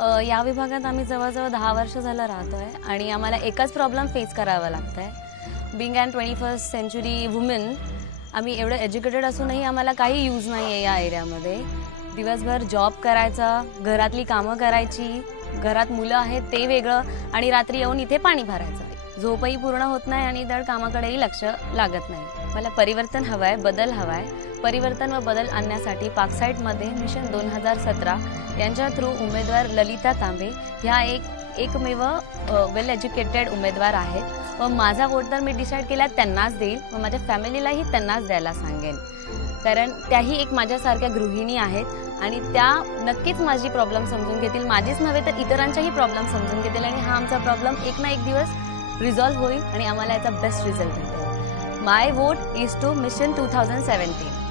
या विभागात आम्ही जवळजवळ दहा वर्ष झालं राहतोय आणि आम्हाला एकच प्रॉब्लेम फेस करावा लागत आहे being and twenty first century women आम्ही एवढं एज्युकेटेड असूनही आम्हाला काही यूज नाही आहे या एरियामध्ये दिवसभर जॉब करायचा घरातली कामं करायची घरात मुलं आहेत ते वेगळं आणि रात्री येऊन इथे पाणी भरायचं. झोपही पूर्ण होत नाही आणि धड कामाकडेही लक्ष लागत नाही. मला परिवर्तन हवं आहे बदल हवा आहे परिवर्तन व बदल आणण्यासाठी पाकसाईटमध्ये मिशन दोन हजार सतरा यांच्या थ्रू उमेदवार ललिता तांबे ह्या एक एकमेव वेल एज्युकेटेड उमेदवार आहेत. व माझा वोट तर मी डिसाईड केला त्यांनाच देईल. व माझ्या फॅमिलीलाही त्यांनाच द्यायला सांगेन कारण त्याही एक माझ्यासारख्या गृहिणी आहेत आणि त्या नक्कीच माझी प्रॉब्लेम समजून घेतील. माझीच नव्हे तर इतरांच्याही प्रॉब्लेम समजून घेतील. आणि हा आमचा प्रॉब्लेम एक ना एक दिवस रिझॉल्व्ह होईल आणि आम्हाला याचा बेस्ट रिझल्ट भेटेल. My vote is to mission two thousand seventeen.